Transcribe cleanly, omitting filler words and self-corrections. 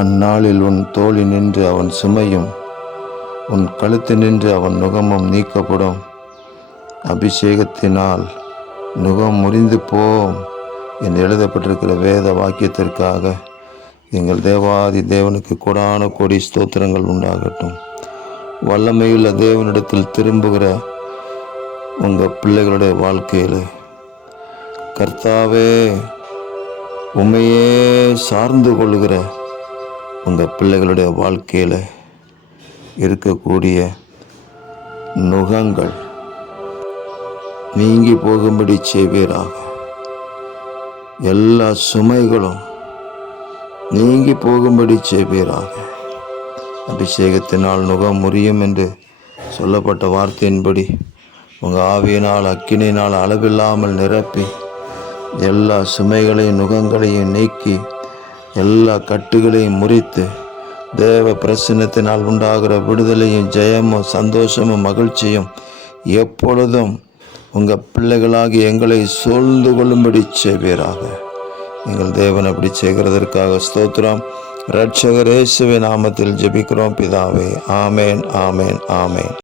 அந்நாளில் உன் தோழி நின்று அவன் சுமையும் உன் கழுத்து நின்று அவன் நுகமும் நீக்கப்படும். அபிஷேகத்தினால் நுகம் முறிந்து போம் என்று எழுதப்பட்டிருக்கிற வேத வாக்கியத்திற்காக எங்கள் தேவாதி தேவனுக்கு கொடான கோடி ஸ்தோத்திரங்கள் உண்டாகட்டும். வல்லமையுள்ள தேவனிடத்தில் திரும்புகிற உங்கள் பிள்ளைகளுடைய வாழ்க்கையில் கர்த்தாவே உண்மையே சார்ந்து கொள்ளுகிற உங்கள் பிள்ளைகளுடைய வாழ்க்கையில் இருக்கக்கூடிய நுகங்கள் நீங்கி போகும்படி செய்வீராக. எல்லா சுமைகளும் நீங்கி போகும்படி செய்வீராக. அபிஷேகத்தினால் நுகம் முறியும் என்று சொல்லப்பட்ட வார்த்தையின்படி உங்கள் ஆவியினால் அக்கினியினால் அளவில்லாமல் நிரப்பி எல்லா சுமைகளையும் நுகங்களையும் நீக்கி எல்லா கட்டுகளையும் முறித்து தேவ பிரசன்னத்தினால் உண்டாகிற விடுதலையும் ஜெயமும் சந்தோஷமும் மகிழ்ச்சியும் எப்பொழுதும் உங்கள் பிள்ளைகளாகி எங்களை சூழ்ந்து கொள்ளும்படி செய்வீராக. எங்கள் தேவன் அப்படி செய்கிறதற்காக ஸ்தோத்திரம். இரட்சகர் இயேசுவின் நாமத்தில் ஜெபிக்கிறோம் பிதாவே. ஆமேன், ஆமேன், ஆமேன்.